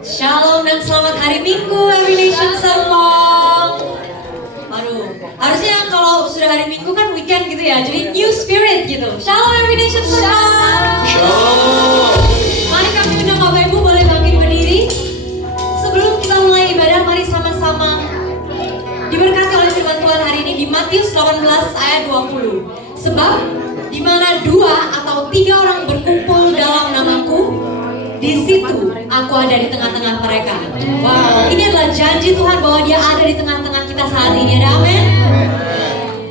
Shalom dan selamat hari Minggu, Every Nation Serpong. Aduh, harusnya kalau sudah hari Minggu kan weekend gitu ya, jadi new spirit gitu. Shalom Every Nation Serpong. Shalom. Mari kami undang Bapak Ibu boleh bangkit berdiri. Sebelum kita mulai ibadah, mari sama-sama diberkati oleh firman Tuhan hari ini di Matius 18 ayat 20. Sebab di mana 2 atau 3 orang berkumpul dalam namaku, di situ aku ada di tengah-tengah mereka. Wow, ini adalah janji Tuhan bahwa Dia ada di tengah-tengah kita saat ini. Ada amin?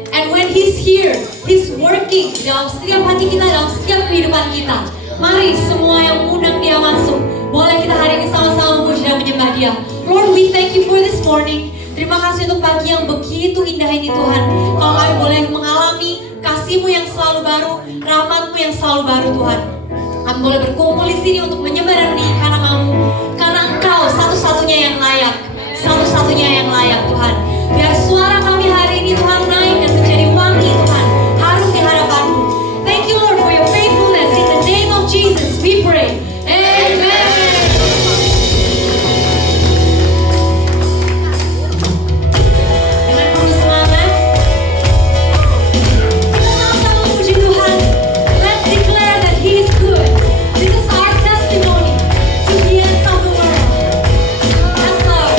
And when He's here, He's working dalam setiap hati kita, dalam setiap kehidupan kita. Mari semua yang mengundang Dia masuk. Boleh kita hari ini sama-sama memuji dan menyembah Dia. Lord, we thank you for this morning. Terima kasih untuk pagi yang begitu indah ini Tuhan. Kalau kami boleh mengalami kasih-Mu yang selalu baru, rahmat-Mu yang selalu baru Tuhan. Kami boleh berkumpul di sini untuk menyembah dan meninggikan nama-Mu, karena Engkau satu-satunya yang layak, satu-satunya yang layak Tuhan. Biar suara kami hari ini Tuhan naik dan menjadi wangi Tuhan, harum di hadapan-Mu. Thank you Lord for your faithfulness. In the name of Jesus we pray. Amen. Dengan penuh semangat, sama-sama memuji Tuhan. Let's declare that He is good. This is our testimony to the ends of the world. Yes, Lord.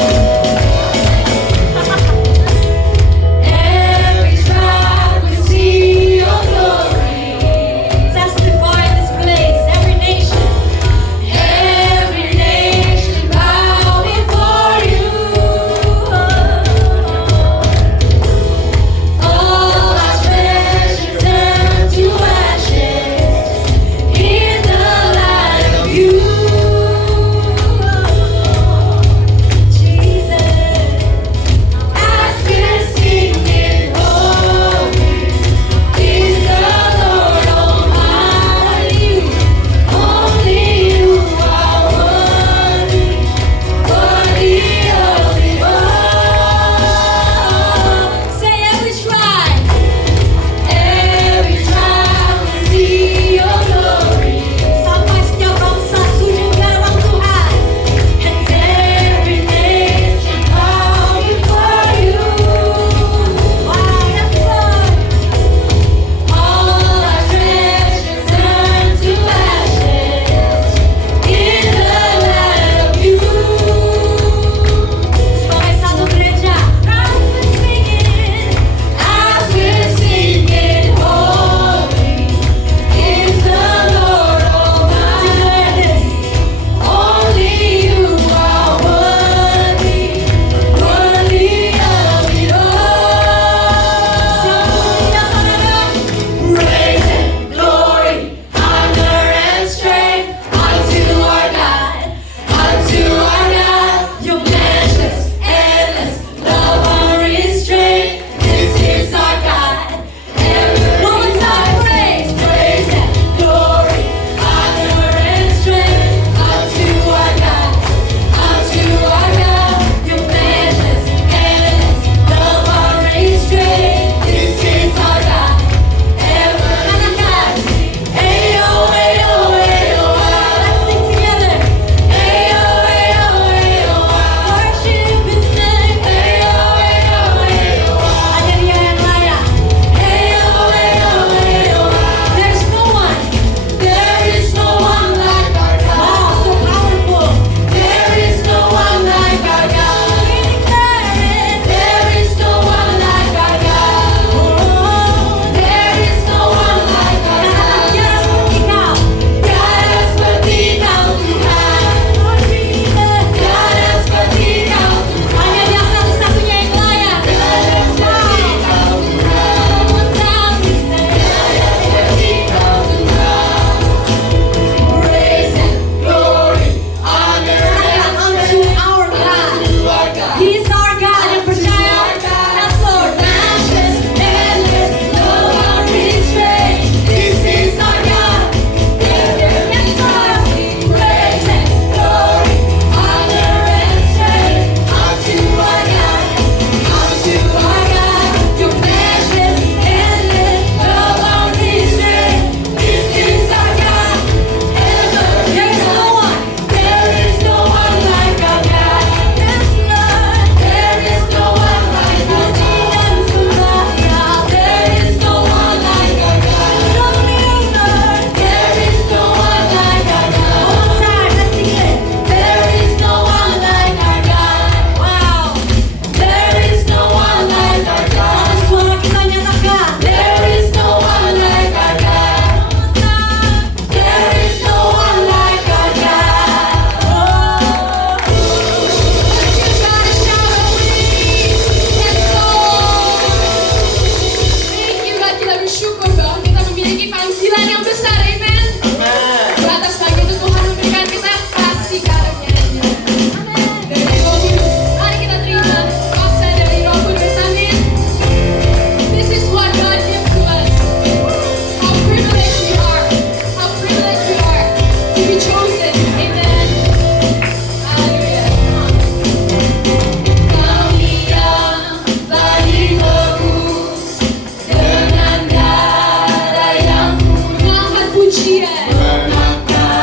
pujian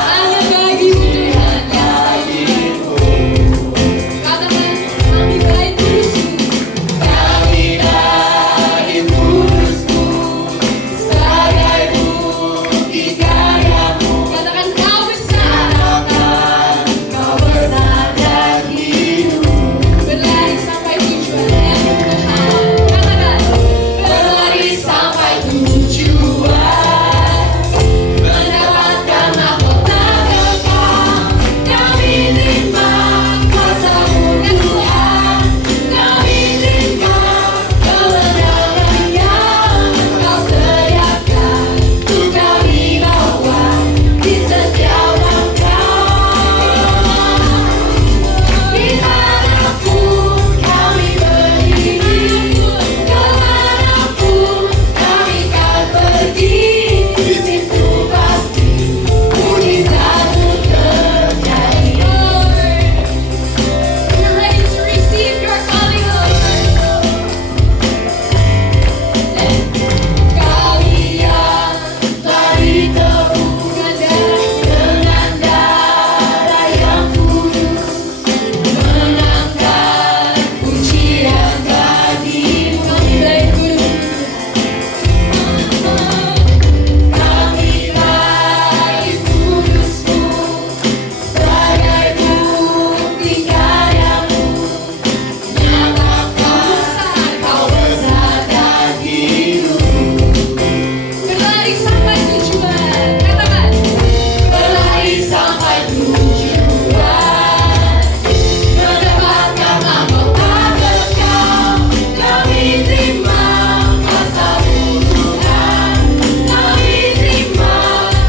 hanya bagimu Tuhan. Katakan, kami baik urusmu. Kami baik urusmu sebagai bukti karyamu. Katakan, kau besar, kau besar dan hidup. Berlari sampai tujuan yang Tuhan. Katakan, berlari sampai tujuan, mendapatkan mahkota kekal. Kami terima kuasa-Mu Tuhan, kami terima kemenangan yang Kau sediakan untuk kami bawa di setiap langkah. Dimanapun kami berdiri, kemanapun kami kan pergi, di situ pasti mujizat-Mu terjadi. We're ready to receive Your calling, Lord. Kami yang telah ditebus dengan darah yang kudus, menangkan pujian bagi-Mu. Kami baik urusmu. Kami baik urusmu sebagai bukti karya-Mu. Nyatakan Kau besar dan hidup. Berlari sampai tujuan. Katakan, berlari sampai tujuan, mendapatkan mahkota kekal. Kami terima kuasa-Mu Tuhan, kami terima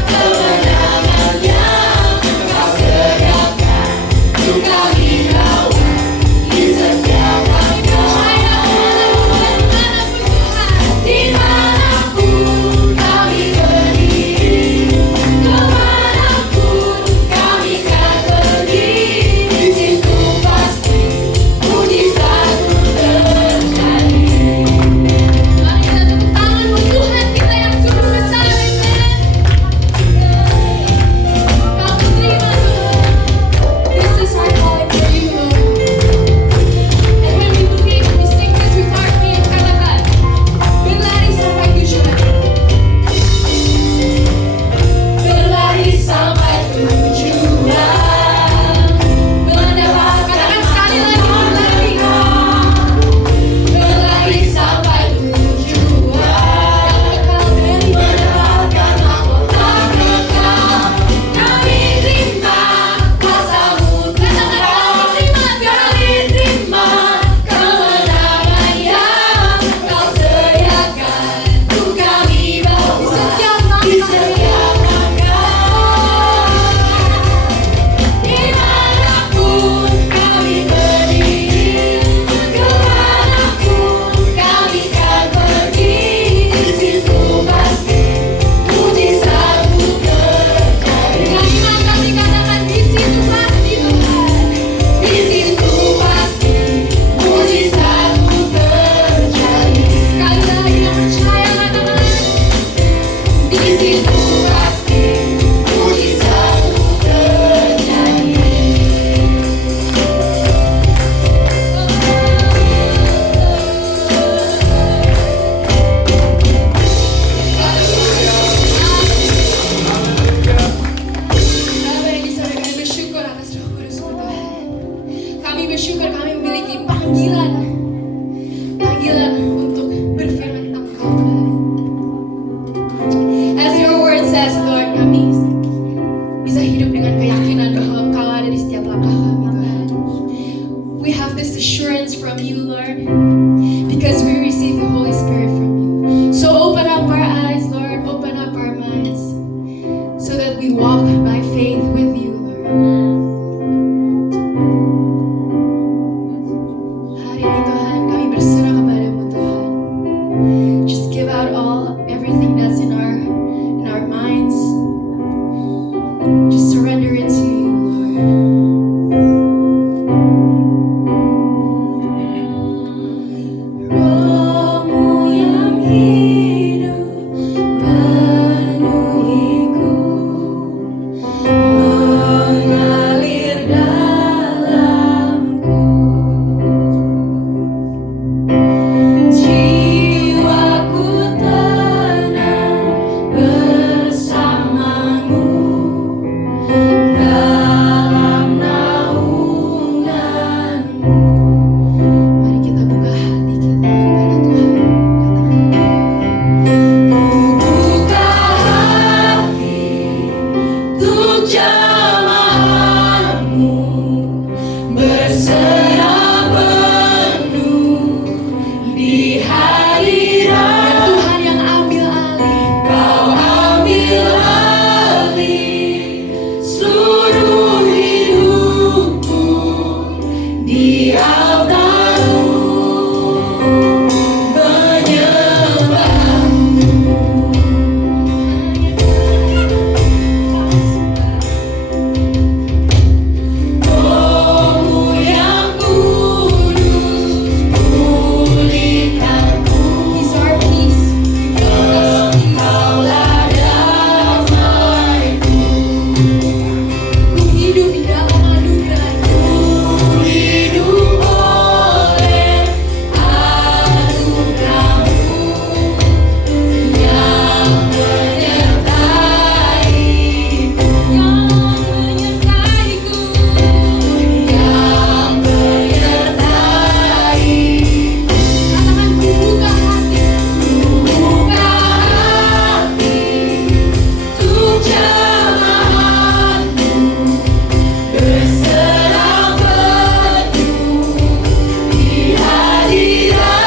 kemenangan yang Kau sediakan untuk kami bawa di setiap langkah. Dimanapun kami berdiri, kemanapun kami kan pergi, di situ pasti mujizat-Mu terjadi. Mari kita tepuk tangan buat Tuhan kita yang sungguh besar, amen. Kami terima Tuhan. This is our calling for You, Lord. And when we believe, we sing this with our feet. Katakan, berlari sampai tujuan. Berlari sampai tujuan, mendapatkan. Katakan sekali lagi, berlari sampai tujuan, mendapatkan mahkota kekal. Kami terima kuasa-Mu Tuhan, kami terima kemenangan yang Kau sediakan untuk kami bawa di setiap langkah. Dimanapun kami berdiri, kemanapun kami kan pergi, di situ pasti mujizat-Mu terjadi. Dengan kami katakan, di situ pasti Tuhan, di situ pasti mujizat-Mu terjadi. Sekali lagi yang percaya katakan, di situ pasti mujizat-Mu terjadi. Bapak yang di sorga, kami bersyukur atas Roh Kudus-Mu Tuhan. Kami bersyukur kami memiliki panggilan untuk berfirman tentang Engkau Tuhan. As Your word says, Lord, kami bisa hidup dengan keyakinan bahwa Engkau ada di setiap langkah kami, Tuhan. We have this assurance from You, Lord, because we receive the Holy Spirit from You. So open up our eyes, Lord, open up our minds, so that we walk by faith with You, Lord. Hari ini Tuhan, kami berserah kepada-Mu Tuhan. Just give out everything that's in our minds. Just surrender it to You, Lord. Roh-Mu yang hidup penuhiku. jamahanmu berserah penuh di hadirat Tuhan yang ambil alih. Kau ambil alih seluruh hidupku di altarmu menyembahmu. Rohmu yang kudus pulihkanku. He's our peace. Engkaulah damaiku. Ku hidup di dalam anugerah-Mu. Ku hidup oleh anugerah-Mu yang menyertaiku. Yang menyertaiku. Yang menyertai. Katakan ku buka hati. Ku buka hati untuk jamahanmu berserah penuh di hadirat-Mu.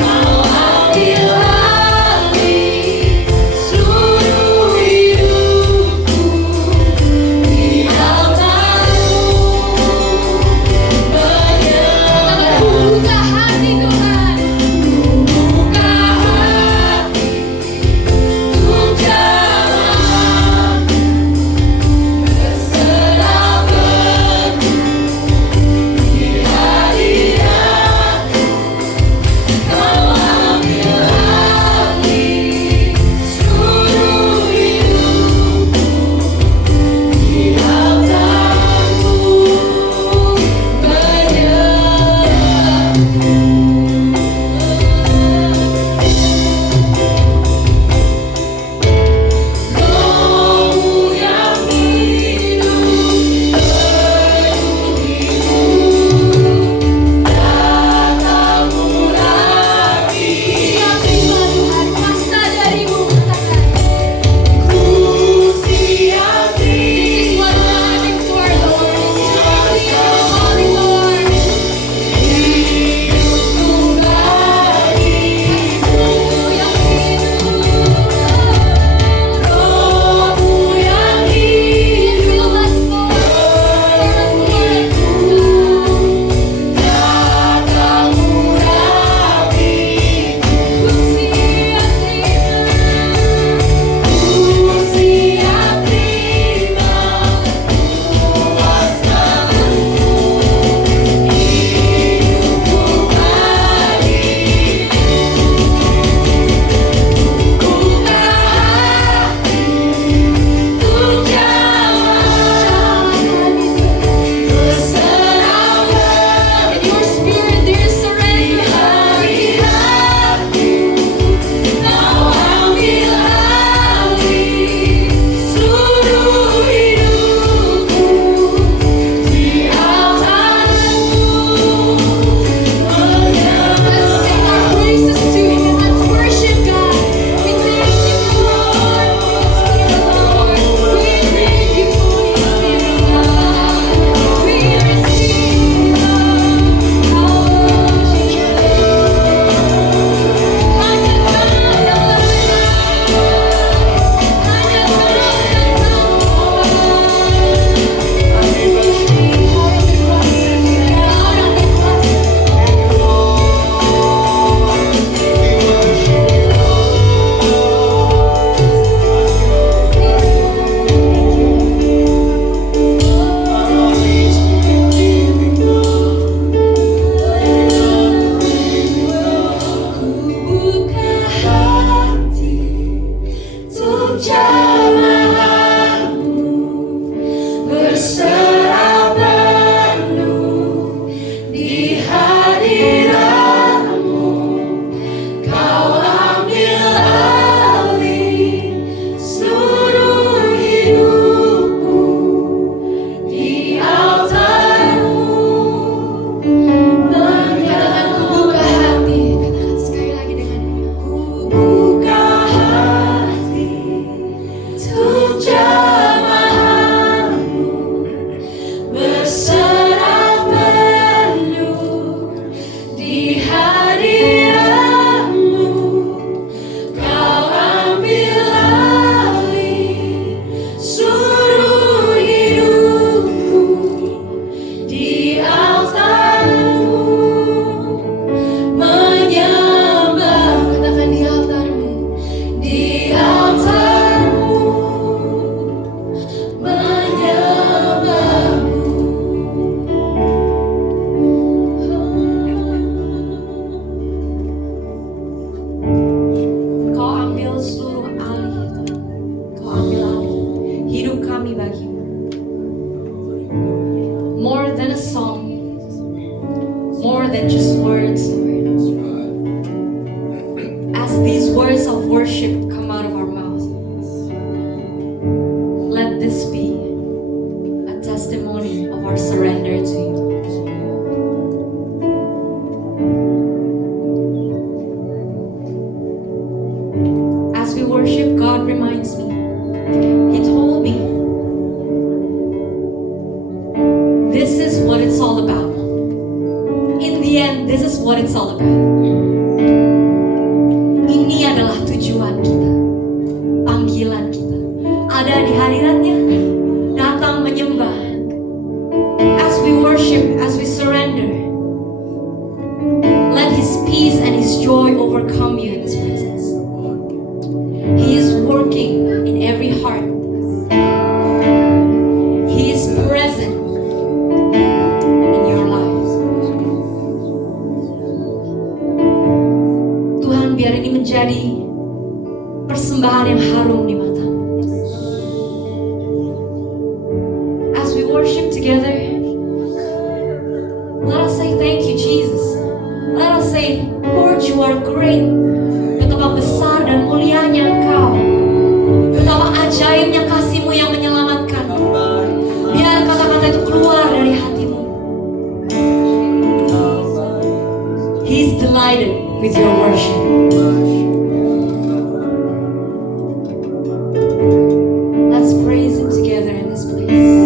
Kau ambil alih seluruh hidupku di altarmu menyembahmu. Ku buka hati Tuhan. Ku buka hati untuk jamahanmu berserah penuh di hadirat-Mu. Kau ambil alih seluruh hidupku di altarmu Rohmu yang hidup penuhiku, datangmu lagi. Siap terima Tuhan kuasa dari-Mu, katakan. Ku siap terima. This is what we're living for, Lord. This is what we are calling, Lord. Hidupku lagi. Rohmu yang hidup. Rohmu yang hidup penuhiku, datangmu lagi. Ku siap terima. Ku siap terima kuasa-Mu. Hidupku lagi. Buka hati untuk jamahanmu berserah penuh. In your spirit there is surrender. Di hadirat-Mu. Kau ambil alih seluruh hidupku di altarmu menyembahmu. Let's sing our praises to Him. Let's worship God. We thank you, Lord, for Your Spirit, Lord. We thank you for Your Spirit, God. We receive our worship. Hanya berserah penuh di hadirat-Mu. Kau ambil alih seluruh hidupku di altarmu. Katakan ku buka hati. Katakan sekali lagi dengan ku buka hati untuk kami bagimu. More than a song, more than just words, Lord. As these words of worship come out of our mouths, let this be a testimony of our surrender to you. As we worship, God reminds me, He told me, this is what it's all about. In the end, this is what it's all about. Ini adalah tujuan kita, panggilan kita. Ada di hadiratnya, datang menyembah. As we worship, as we surrender, let His peace and His joy overcome you in His presence. He is working in every heart. He is present in your lives. Tuhan, biar ini menjadi persembahan yang harum di mata-Mu. As we worship together, let us say thank you, Jesus. Let us say, Lord, you are great. Betapa besar dan mulianya Engkau. Betapa ajaibnya kasih-Mu yang menyelamatkan. Biar kata-kata itu keluar dari hatimu. He is delighted with your worship. Let's praise Him together in this place.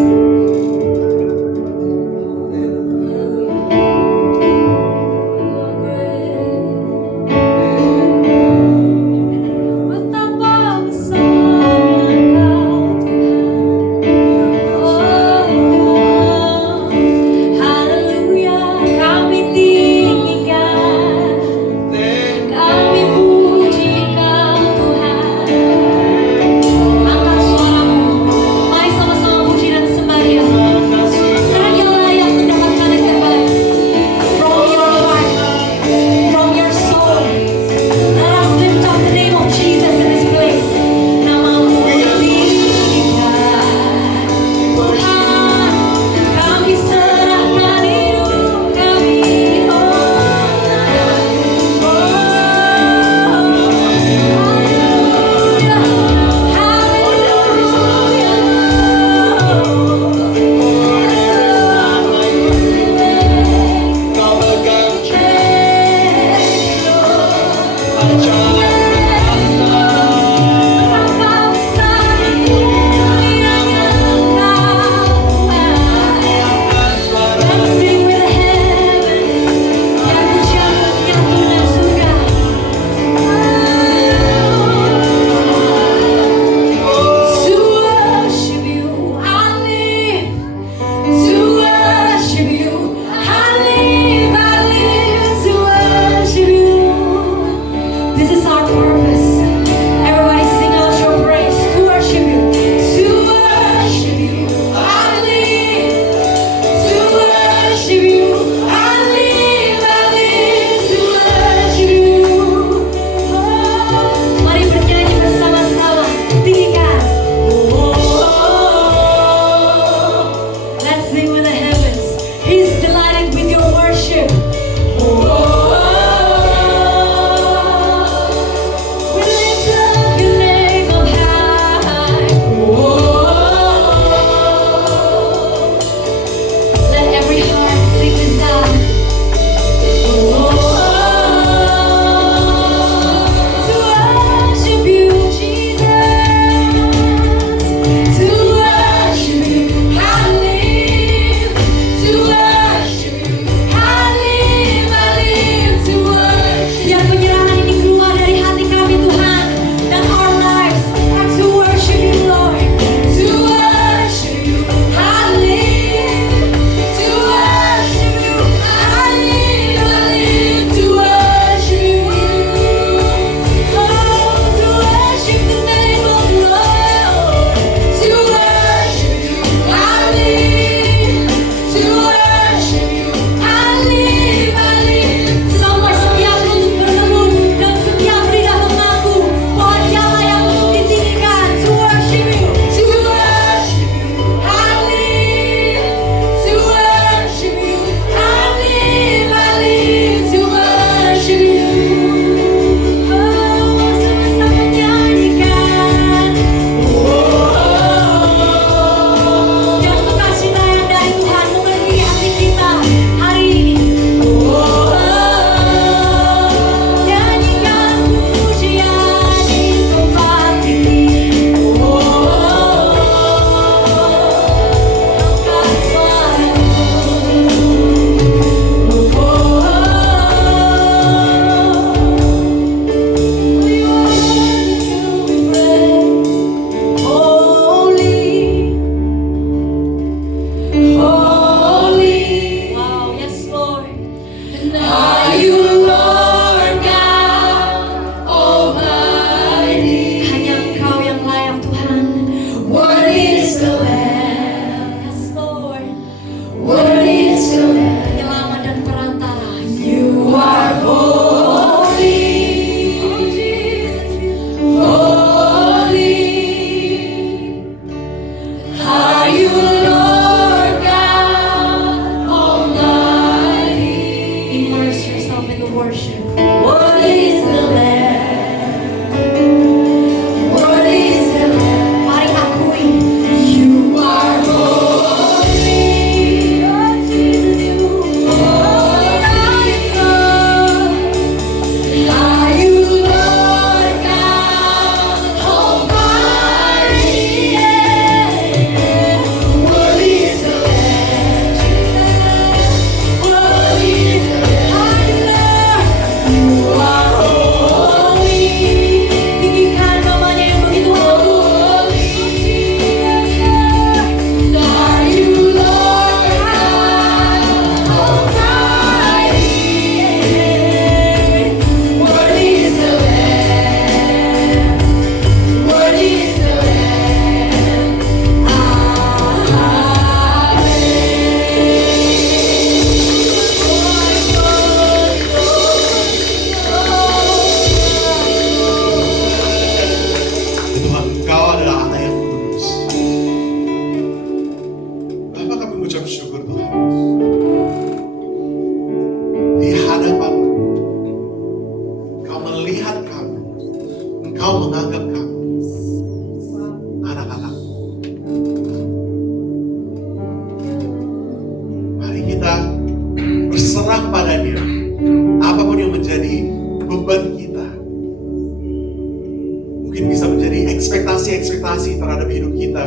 terhadap hidup kita,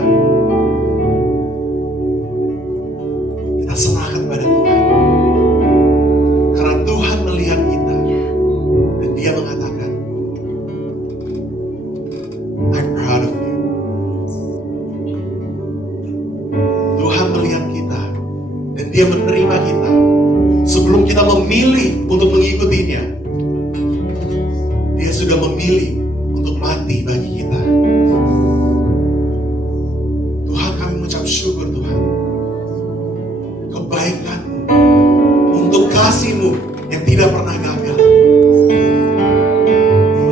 kita serahkan pada Tuhan. Karena Tuhan melihat kita dan Dia mengatakan, I'm proud of you. Tuhan melihat kita dan Dia menerima kita sebelum kita memilih untuk mengikutinya. Dia sudah memilih untuk mati bagi kita. Tuhan, kami mengucap syukur Tuhan, kebaikan-Mu, untuk kasih-Mu yang tidak pernah gagal,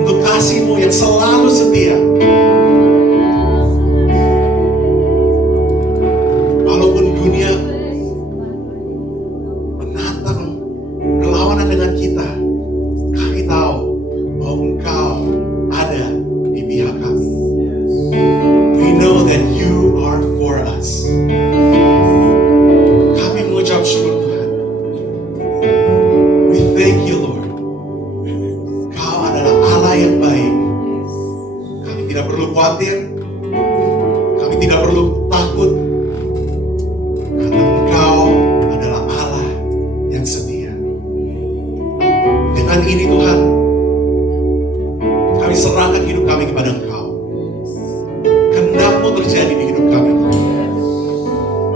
untuk kasih-Mu yang selalu setia. Walaupun dunia menantang berlawanan dengan kita, kami tahu bahwa Engkau ada di pihak kami. We know that You are for us. Kami mengucap syukur Tuhan. We thank You Lord. Kau adalah Allah yang baik. Kami tidak perlu khawatir. Kami tidak perlu takut. Karena Engkau adalah Allah yang setia. Dengan ini Tuhan, kami serahkan hidup kami kepada Engkau. Kehendak-Mu terjadi di hidup kami.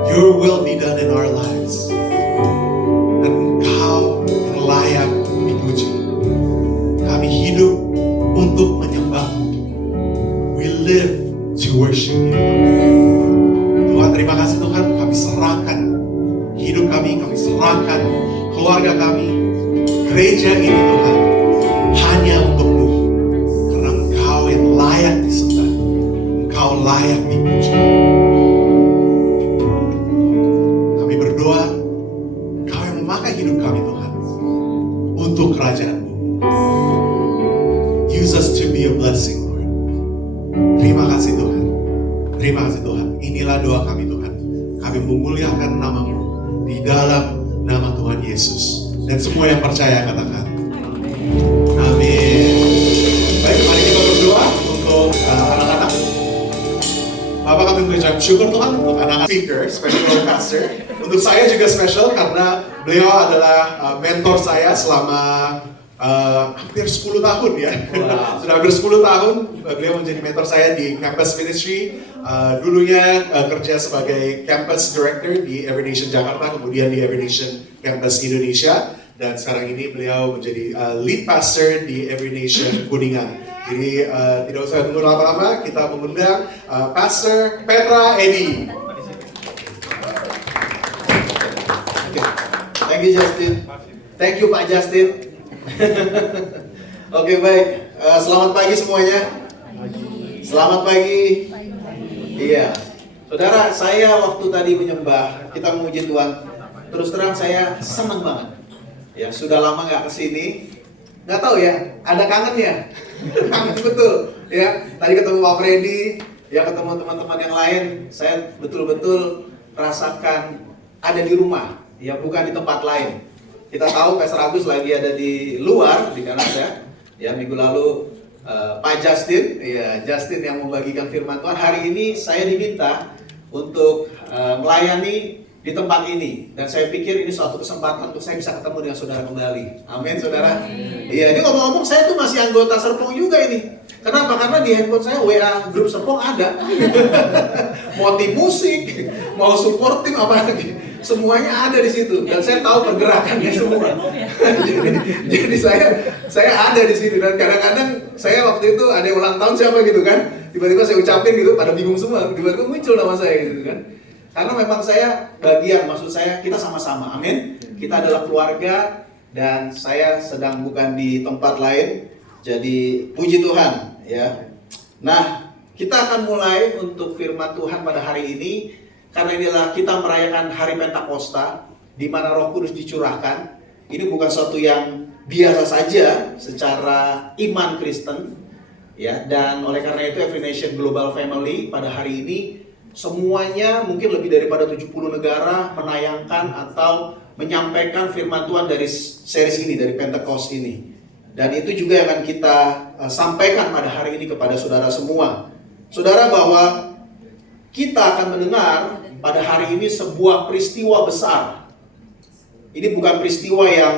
Your will be done in our lives. Dan Engkau yang layak dipuji. Kami hidup untuk menyembah-Mu. We live to worship You. Tuhan, terima kasih Tuhan. Kami serahkan hidup kami serahkan keluarga kami, gereja ini Tuhan, hanya untuk-Mu. Karena Engkau yang layak disembah, Engkau layak dipuji. Kami berdoa, Engkau yang memakai hidup kami Tuhan, untuk kerajaan-Mu. Use us to be a blessing, Lord. Terima kasih Tuhan. Terima kasih Tuhan. Inilah doa kami Tuhan. Kami memuliakan nama-Mu di dalam nama Tuhan Yesus. Dan semua yang percaya katakan amin. Baik, mari kita berdoa untuk anak-anak. Bapak, kami mengucap syukur Tuhan untuk anak-anak speaker, special pastor. Untuk saya juga special karena beliau adalah mentor saya selama hampir 10 tahun ya. Wow. Sudah hampir 10 tahun beliau menjadi mentor saya di campus ministry. Dulunya kerja sebagai campus director di Every Nation Jakarta, kemudian di Every Nation Campus Indonesia, dan sekarang ini beliau menjadi lead pastor di Every Nation Kuningan. Jadi tidak usah tunggu lama-lama, kita mengundang Pastor Petra Edi. Okay. Thank you Justin. Thank you Pak Justin. Oke, baik. Selamat pagi semuanya. Selamat pagi. Iya. Saudara, saya waktu tadi menyembah, kita memuji Tuhan, terus terang saya senang banget. Ya, sudah lama nggak kesini. Nggak tahu ya, ada kangen ya? Kangen betul. Ya, tadi ketemu Pak Freddy, ya ketemu teman-teman yang lain. Saya betul-betul rasakan ada di rumah, ya bukan di tempat lain. Kita tahu Pastor Agus lagi ada di luar, di Kanada. Ya, minggu lalu Pak Justin, ya Justin yang membagikan firman Tuhan. Hari ini saya diminta untuk melayani di tempat ini, dan saya pikir ini suatu kesempatan untuk saya bisa ketemu dengan saudara kembali. Amin, saudara. Iya, ini ngomong-ngomong saya tuh masih anggota Serpong juga ini. Kenapa? Karena di handphone saya WA grup Serpong ada. Mau tim musik, mau support tim apa lagi, semuanya ada di situ, dan saya tahu pergerakannya semua. jadi saya ada di situ, dan kadang-kadang saya waktu itu ada yang ulang tahun siapa gitu kan, tiba-tiba saya ucapin gitu, pada bingung semua, tiba-tiba muncul nama saya gitu kan. Karena memang saya bagian, maksud saya kita sama-sama, amin. Kita adalah keluarga, dan saya sedang bukan di tempat lain. Jadi puji Tuhan ya. Nah, kita akan mulai untuk firman Tuhan pada hari ini. Karena inilah kita merayakan hari Pentakosta, di mana Roh Kudus dicurahkan. Ini bukan sesuatu yang biasa saja secara iman Kristen, ya. Dan oleh karena itu Every Nation Global Family pada hari ini semuanya mungkin lebih daripada 70 negara menayangkan atau menyampaikan firman Tuhan dari series ini, dari Pentecost ini. Dan itu juga yang akan kita sampaikan pada hari ini kepada saudara semua. Saudara, bahwa kita akan mendengar pada hari ini sebuah peristiwa besar. Ini bukan peristiwa yang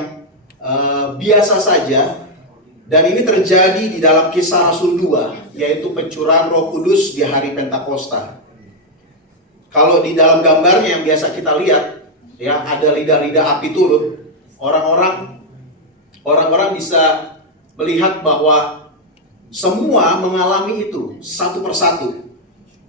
biasa saja, dan ini terjadi di dalam Kisah Rasul 2, yaitu pencurahan Roh Kudus di hari Pentakosta. Kalau di dalam gambarnya yang biasa kita lihat, ya, ada lidah-lidah api turun. Orang-orang bisa melihat bahwa semua mengalami itu satu persatu.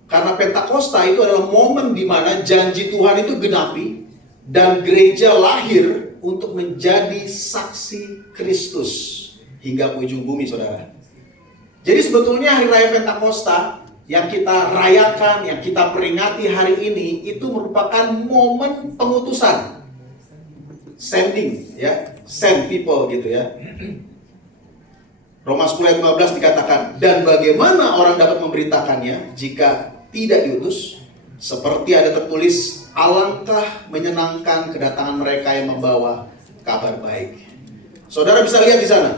Karena Pentakosta itu adalah momen di mana janji Tuhan itu genapi dan gereja lahir untuk menjadi saksi Kristus hingga ujung bumi, saudara. Jadi sebetulnya hari raya Pentakosta yang kita rayakan, yang kita peringati hari ini, itu merupakan momen pengutusan, sending, ya, send people gitu ya. Roma 10 ayat 15 dikatakan, dan bagaimana orang dapat memberitakannya jika tidak diutus? Seperti ada tertulis, alangkah menyenangkan kedatangan mereka yang membawa kabar baik. Saudara bisa lihat di sana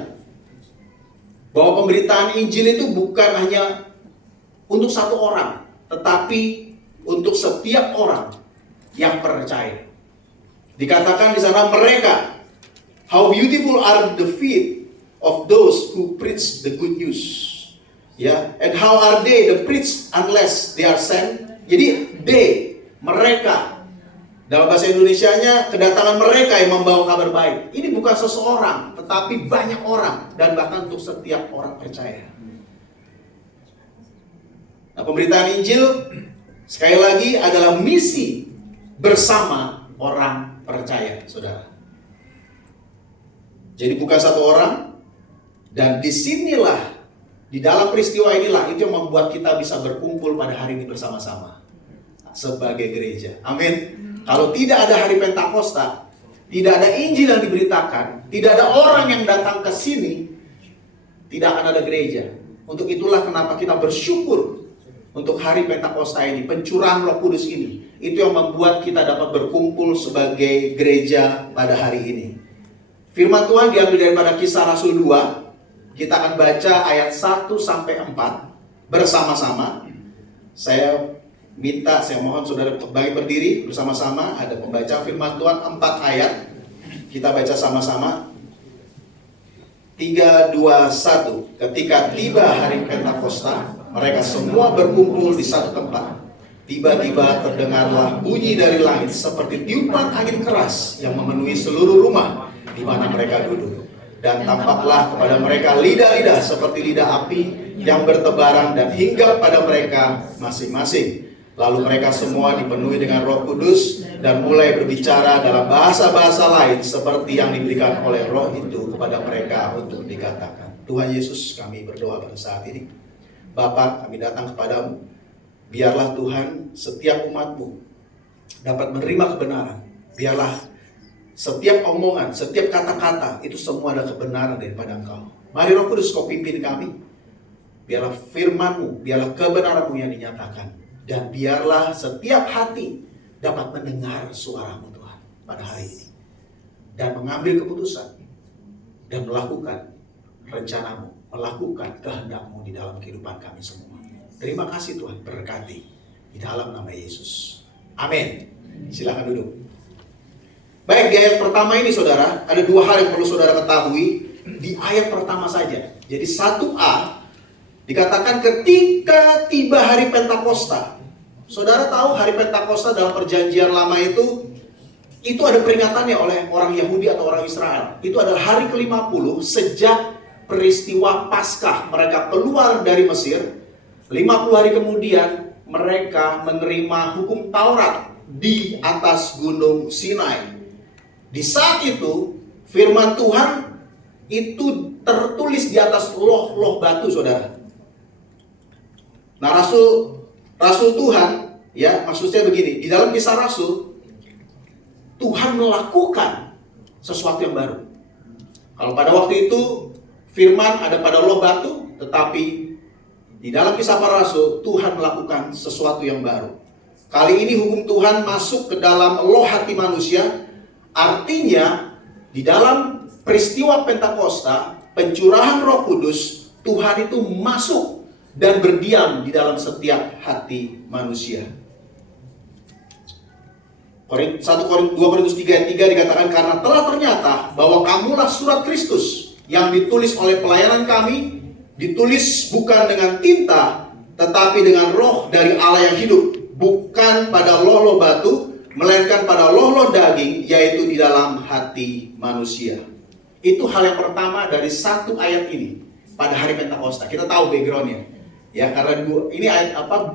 bahwa pemberitaan Injil itu bukan hanya untuk satu orang, tetapi untuk setiap orang yang percaya. Dikatakan di sana mereka, how beautiful are the feet of those who preach the good news. Ya, and how are they the preach unless they are sent? Jadi mereka, dalam bahasa Indonesianya, kedatangan mereka yang membawa kabar baik. Ini bukan seseorang, tetapi banyak orang, dan bahkan untuk setiap orang percaya. Nah, pemberitaan Injil sekali lagi adalah misi bersama orang percaya, saudara. Jadi bukan satu orang, dan disinilah, di dalam peristiwa inilah itu yang membuat kita bisa berkumpul pada hari ini bersama-sama sebagai gereja. Amin. Kalau tidak ada hari Pentakosta, tidak ada Injil yang diberitakan, tidak ada orang yang datang ke sini, tidak akan ada gereja. Untuk itulah kenapa kita bersyukur untuk hari Pentakosta ini, pencurahan Roh Kudus ini. Itu yang membuat kita dapat berkumpul sebagai gereja pada hari ini. Firman Tuhan diambil daripada Kisah Rasul 2. Kita akan baca ayat 1-4 bersama-sama. Saya mohon saudara untuk berdiri bersama-sama. Ada pembaca firman Tuhan 4 ayat. Kita baca sama-sama. 3, 2, 1. Ketika tiba hari Pentakosta, mereka semua berkumpul di satu tempat. Tiba-tiba terdengarlah bunyi dari langit seperti tiupan angin keras yang memenuhi seluruh rumah di mana mereka duduk. Dan tampaklah kepada mereka lidah-lidah seperti lidah api yang bertebaran dan hinggap pada mereka masing-masing. Lalu mereka semua dipenuhi dengan Roh Kudus dan mulai berbicara dalam bahasa-bahasa lain seperti yang diberikan oleh Roh itu kepada mereka untuk dikatakan. Tuhan Yesus, kami berdoa pada saat ini. Bapa, kami datang kepadamu. Biarlah Tuhan setiap umat-Mu dapat menerima kebenaran. Biarlah setiap omongan, setiap kata-kata itu semua adalah kebenaran daripada Engkau. Mari Roh Kudus Kau pimpin kami. Biarlah firman-Mu, biarlah kebenaran-Mu yang dinyatakan. Dan biarlah setiap hati dapat mendengar suara-Mu Tuhan pada hari ini. Dan mengambil keputusan. Dan melakukan rencana-Mu, melakukan kehendak-Mu di dalam kehidupan kami semua. Terima kasih Tuhan, berkati di dalam nama Yesus. Amin. Silakan duduk. Baik, di ayat pertama ini saudara, ada dua hal yang perlu saudara ketahui di ayat pertama saja. Jadi 1a dikatakan ketika tiba hari Pentakosta. Saudara tahu hari Pentakosta dalam perjanjian lama itu ada peringatannya oleh orang Yahudi atau orang Israel. Itu adalah hari ke-50 sejak peristiwa Paskah. Mereka keluar dari Mesir. 50 hari kemudian mereka menerima hukum Taurat di atas gunung Sinai. Di saat itu firman Tuhan itu tertulis di atas loh-loh batu, saudara. Nah, Rasul Tuhan, ya, maksudnya begini, di dalam Kisah Rasul Tuhan melakukan sesuatu yang baru. Kalau pada waktu itu firman ada pada loh batu, tetapi di dalam Kisah Para Rasul Tuhan melakukan sesuatu yang baru. Kali ini hukum Tuhan masuk ke dalam loh hati manusia. Artinya di dalam peristiwa Pentakosta, pencurahan Roh Kudus, Tuhan itu masuk dan berdiam di dalam setiap hati manusia. 2 Korintus 3 ayat 3 dikatakan, karena telah ternyata bahwa kamulah surat Kristus yang ditulis oleh pelayanan kami, ditulis bukan dengan tinta, tetapi dengan roh dari Allah yang hidup, bukan pada loh-loh batu, melainkan pada loh-loh daging, yaitu di dalam hati manusia. Itu hal yang pertama dari satu ayat ini pada hari Pentakosta. Kita tahu backgroundnya, ya, karena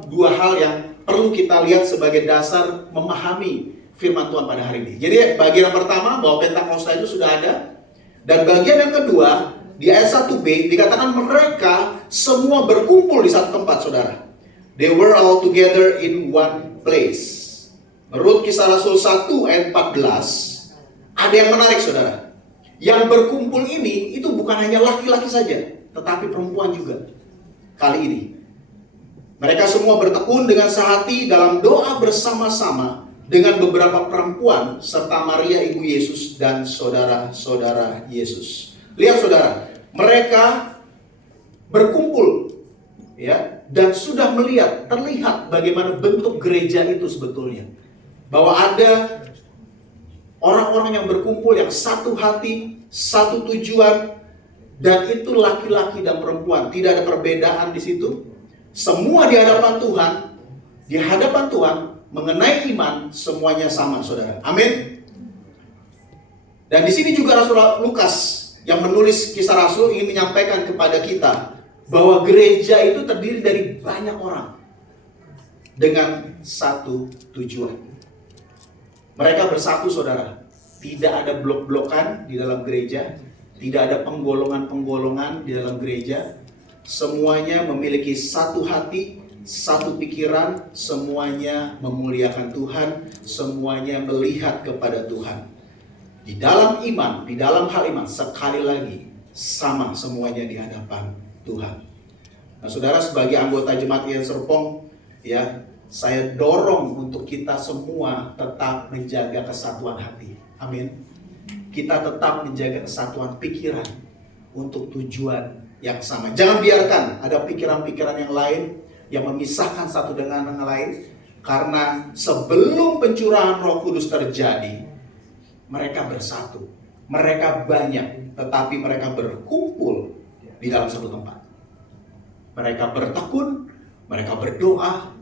dua hal yang perlu kita lihat sebagai dasar memahami firman Tuhan pada hari ini. Jadi bagian yang pertama bahwa Pentakosta itu sudah ada, dan bagian yang kedua di ayat 1b dikatakan mereka semua berkumpul di satu tempat, saudara. They were all together in one place. Menurut Kisah Rasul 1 ayat 14, ada yang menarik, saudara. Yang berkumpul ini itu bukan hanya laki-laki saja, tetapi perempuan juga. Kali ini mereka semua bertekun dengan sehati dalam doa bersama-sama dengan beberapa perempuan serta Maria ibu Yesus dan saudara-saudara Yesus. Lihat, saudara, mereka berkumpul, ya, dan sudah terlihat bagaimana bentuk gereja itu sebetulnya. Bahwa ada orang-orang yang berkumpul yang satu hati, satu tujuan, dan itu laki-laki dan perempuan. Tidak ada perbedaan di situ. Semua di hadapan Tuhan, mengenai iman, semuanya sama, saudara. Amin. Dan di sini juga Rasul Lukas yang menulis Kisah Rasul ingin menyampaikan kepada kita bahwa gereja itu terdiri dari banyak orang dengan satu tujuan. Mereka bersatu, saudara. Tidak ada blok-blokan di dalam gereja, tidak ada penggolongan-penggolongan di dalam gereja. Semuanya memiliki satu hati, satu pikiran, semuanya memuliakan Tuhan, semuanya melihat kepada Tuhan. Di dalam iman, di dalam hal iman, sekali lagi sama semuanya di hadapan Tuhan. Nah, saudara, sebagai anggota Jemaat IAIN Serpong, ya, saya dorong untuk kita semua tetap menjaga kesatuan hati. Amin. Kita tetap menjaga kesatuan pikiran untuk tujuan yang sama. Jangan biarkan ada pikiran-pikiran yang lain yang memisahkan satu dengan yang lain. Karena sebelum pencurahan Roh Kudus terjadi, mereka bersatu. Mereka banyak, tetapi mereka berkumpul di dalam satu tempat. Mereka bertekun, mereka berdoa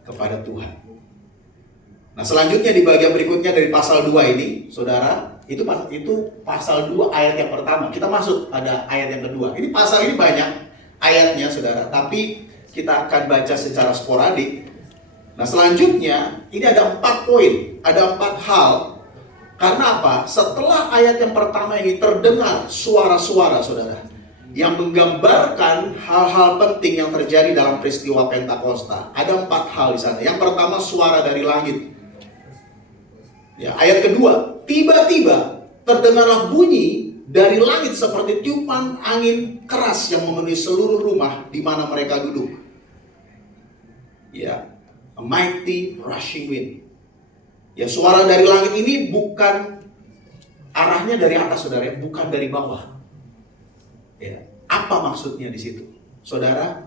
kepada Tuhan. Nah, selanjutnya di bagian berikutnya dari pasal 2 ini, saudara, itu pasal 2 ayat yang pertama. Kita masuk pada ayat yang kedua. Ini pasal ini banyak ayatnya, saudara, tapi kita akan baca secara sporadik. Nah, selanjutnya ini ada 4 poin, ada 4 hal. Karena apa? Setelah ayat yang pertama ini terdengar suara-suara, saudara, yang menggambarkan hal-hal penting yang terjadi dalam peristiwa Pentakosta. Ada 4 hal di sana. Yang pertama, suara dari langit. Ya, ayat kedua, tiba-tiba terdengarlah bunyi dari langit seperti tiupan angin keras yang memenuhi seluruh rumah di mana mereka duduk. Ya, a mighty rushing wind. Ya, suara dari langit ini bukan arahnya dari atas, saudara, bukan dari bawah. Ya, apa maksudnya di situ? Saudara,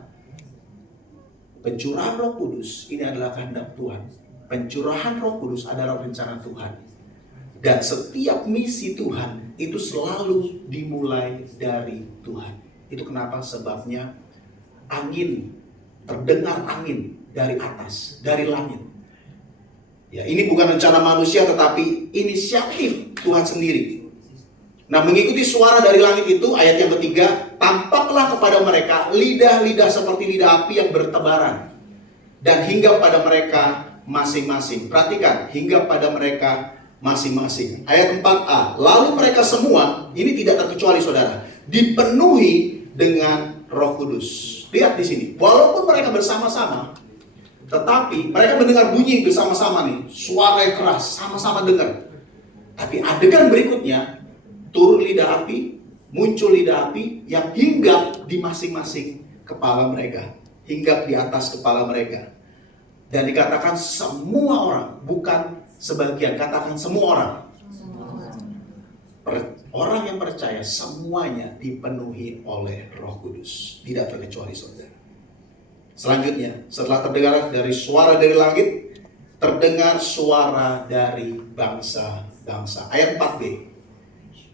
pencurahan Roh Kudus ini adalah kehendak Tuhan. Pencurahan Roh Kudus adalah rencana Tuhan. Dan setiap misi Tuhan itu selalu dimulai dari Tuhan. Itu kenapa sebabnya terdengar angin dari atas, dari langit. Ya, ini bukan rencana manusia, tetapi inisiatif Tuhan sendiri. Nah, mengikuti suara dari langit itu, ayat yang ketiga, tampaklah kepada mereka lidah-lidah seperti lidah api yang bertebaran, dan hinggap pada mereka masing-masing. Perhatikan, hinggap pada mereka masing-masing. Ayat 4a, lalu mereka semua, ini tidak terkecuali, saudara, dipenuhi dengan Roh Kudus. Lihat di sini, walaupun mereka bersama-sama, tetapi mereka mendengar bunyi bersama-sama nih, suara yang keras, sama-sama dengar. Tapi adegan berikutnya, turun lidah api, muncul lidah api yang hinggap di masing-masing kepala mereka, hinggap di atas kepala mereka. Dan dikatakan semua orang, bukan sebagian, katakan semua orang. Orang yang percaya semuanya dipenuhi oleh Roh Kudus, tidak terkecuali, saudara. Selanjutnya, setelah terdengar dari suara dari langit, terdengar suara dari bangsa-bangsa. Ayat 4b.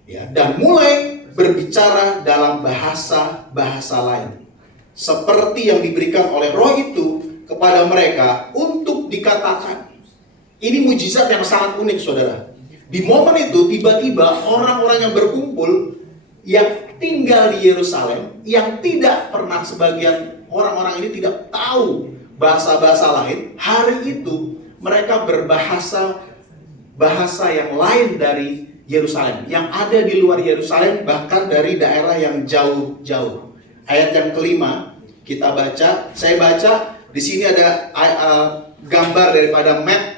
Ya, dan mulai berbicara dalam bahasa-bahasa lain, seperti yang diberikan oleh Roh itu kepada mereka untuk dikatakan. Ini mujizat yang sangat unik, saudara. Di momen itu tiba-tiba orang-orang yang berkumpul, yang tinggal di Yerusalem, yang tidak pernah, sebagian orang-orang ini tidak tahu bahasa-bahasa lain, hari itu mereka berbahasa yang lain dari Yerusalem, yang ada di luar Yerusalem, bahkan dari daerah yang jauh-jauh. Ayat yang kelima kita baca, saya baca di sini ada gambar daripada map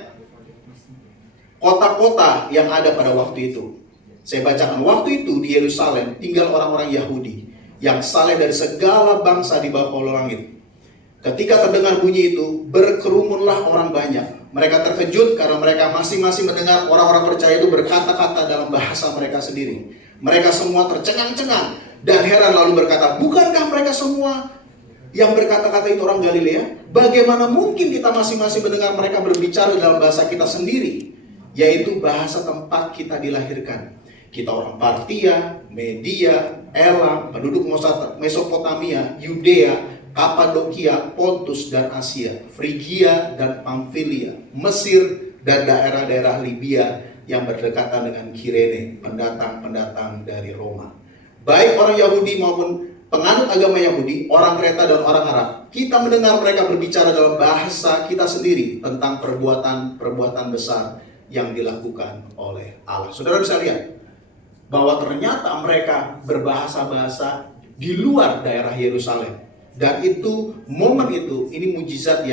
kota-kota yang ada pada waktu itu. Saya bacakan, waktu itu di Yerusalem tinggal orang-orang Yahudi yang saleh dari segala bangsa di bawah kolong langit. Ketika terdengar bunyi itu, berkerumunlah orang banyak. Mereka terkejut karena mereka masing-masing mendengar orang-orang percaya itu berkata-kata dalam bahasa mereka sendiri. Mereka semua tercengang-cengang dan heran lalu berkata, bukankah mereka semua yang berkata-kata itu orang Galilea? Bagaimana mungkin kita masing-masing mendengar mereka berbicara dalam bahasa kita sendiri, yaitu bahasa tempat kita dilahirkan. Kita orang Partia, Media, Elam, penduduk Mesopotamia, Yudea, Kapadokia, Pontus dan Asia, Frigia dan Pamfilia, Mesir dan daerah-daerah Libya yang berdekatan dengan Kirene, pendatang-pendatang dari Roma. Baik orang Yahudi maupun penganut agama Yahudi, orang Kreta dan orang Arab, kita mendengar mereka berbicara dalam bahasa kita sendiri tentang perbuatan-perbuatan besar yang dilakukan oleh Allah. Saudara bisa lihat bahwa ternyata mereka berbahasa-bahasa di luar daerah Yerusalem. Dan itu, momen itu, ini mujizat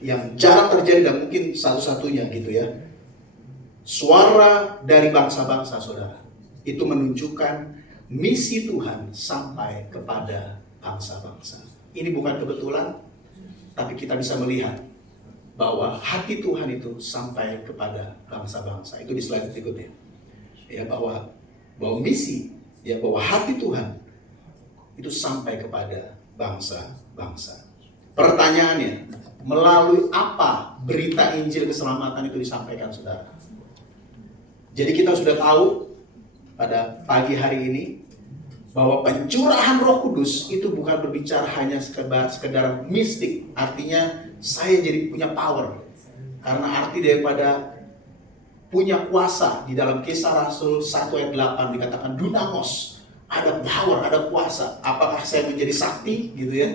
yang jarang terjadi dan mungkin satu-satunya gitu ya. Suara dari bangsa-bangsa, saudara, itu menunjukkan misi Tuhan sampai kepada bangsa-bangsa. Ini bukan kebetulan, tapi kita bisa melihat bahwa hati Tuhan itu sampai kepada bangsa-bangsa. Itu di slide berikutnya. Ya, bahwa misi, ya, bahwa hati Tuhan itu sampai kepada bangsa-bangsa. Pertanyaannya, melalui apa berita Injil keselamatan itu disampaikan, saudara? Jadi kita sudah tahu pada pagi hari ini bahwa pencurahan Roh Kudus itu bukan berbicara hanya sekedar mistik. Artinya saya jadi punya power. Karena arti daripada punya kuasa di dalam Kisah Rasul 1 ayat 8 dikatakan dunamos. Ada power, ada kuasa. Apakah saya menjadi sakti gitu ya?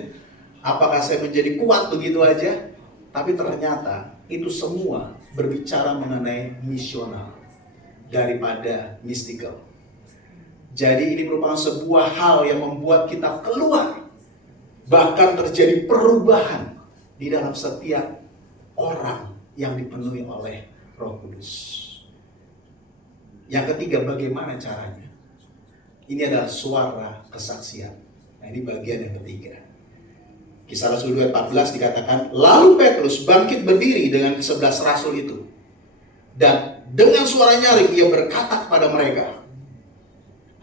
Apakah saya menjadi kuat begitu aja? Tapi ternyata itu semua berbicara mengenai misional daripada mystical. Jadi ini merupakan sebuah hal yang membuat kita keluar. Bahkan terjadi perubahan di dalam setiap orang yang dipenuhi oleh Roh Kudus. Yang ketiga, bagaimana caranya? Ini adalah suara kesaksian. Nah, ini bagian yang ketiga. Kisah Rasul 2 ayat 14 dikatakan, lalu Petrus bangkit berdiri dengan ke-11 rasul itu. Dan dengan suara nyaring ia berkata kepada mereka,